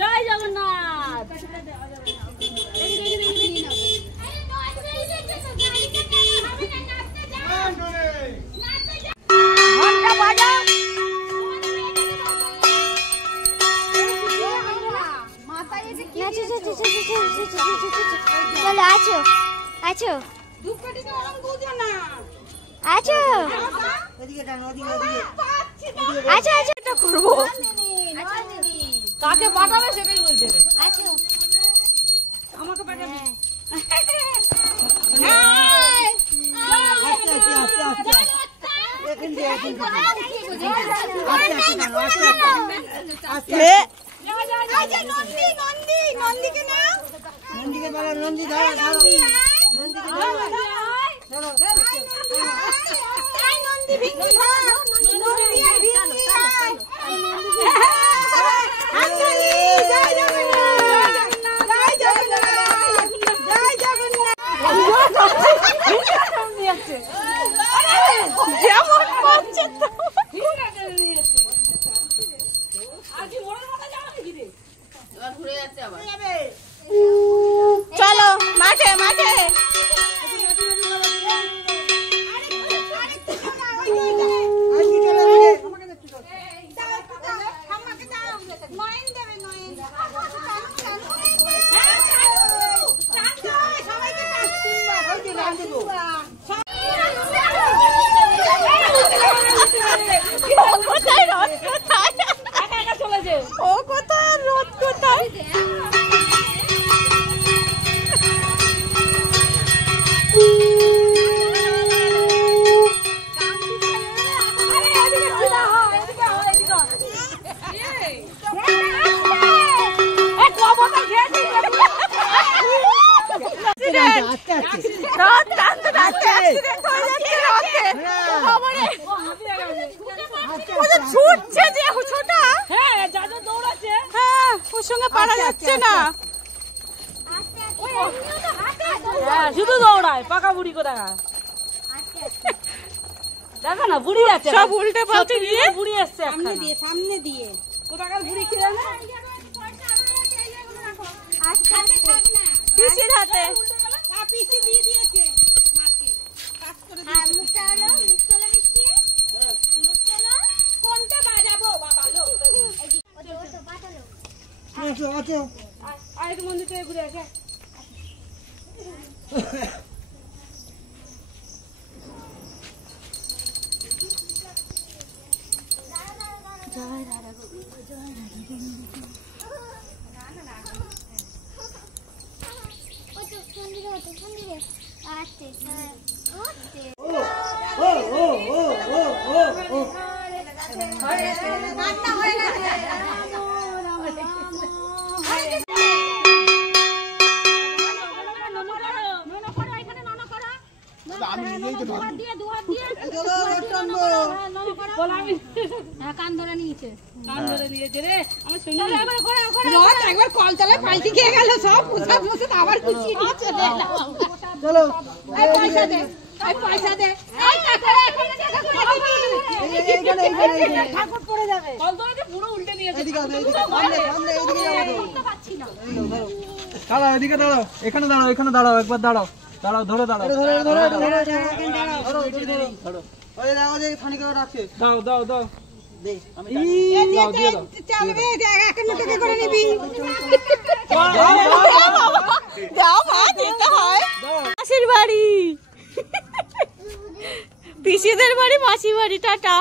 জয় জগন্নাথ। চলো আছো আছো আছো আচ্ছা আচ্ছা এটা করবো। কাকে পাঠাবে সেটাই বলছে। আছো আমাকে পাঠাবে। চলো মাঠে মাঠে ও কোথায় রোদ কোথায় ছুটছে যে ছোটা ওর সঙ্গে পারা যাচ্ছে না। শুধু দৌড়ায় পাকা বুড়ি কোথাকার। দেখো না বুড়ি আছে সব উল্টে পাল্টে দিয়ে বুড়ি আসছে সামনে দিয়ে কোথাকার বুড়ি কি জানো পিসির হাতে পিসি দিয়ে দিয়েছে মাকে কাজ করে মুখটা হলো মুখ তোলা মিষ্টি মুখ তোলা কোনটা বাজাবো বাবা লো ওটা পাঠালো আয় তো মন্দির থেকে ঘুরে আসে। একবার কল তলায় পাল্টি খেয়ে গেল সব পোষা পোষে আবার খুশি নিয়ে চলে এলাম। চলো পয়সা দে পয়সা দে ঠাকুর পড়ে যাবে পুরো উল্টে নিয়েছে। দাঁড়াও এদিকে দাঁড়াও এখানে দাঁড়াও এখানে দাঁড়াও একবার দাঁড়াও দাঁড়াও ধরে দাঁড়াও দাও দাও দাও মাসির বাড়ি পিসিদের বাড়ি মাসির বাড়ি টাটা।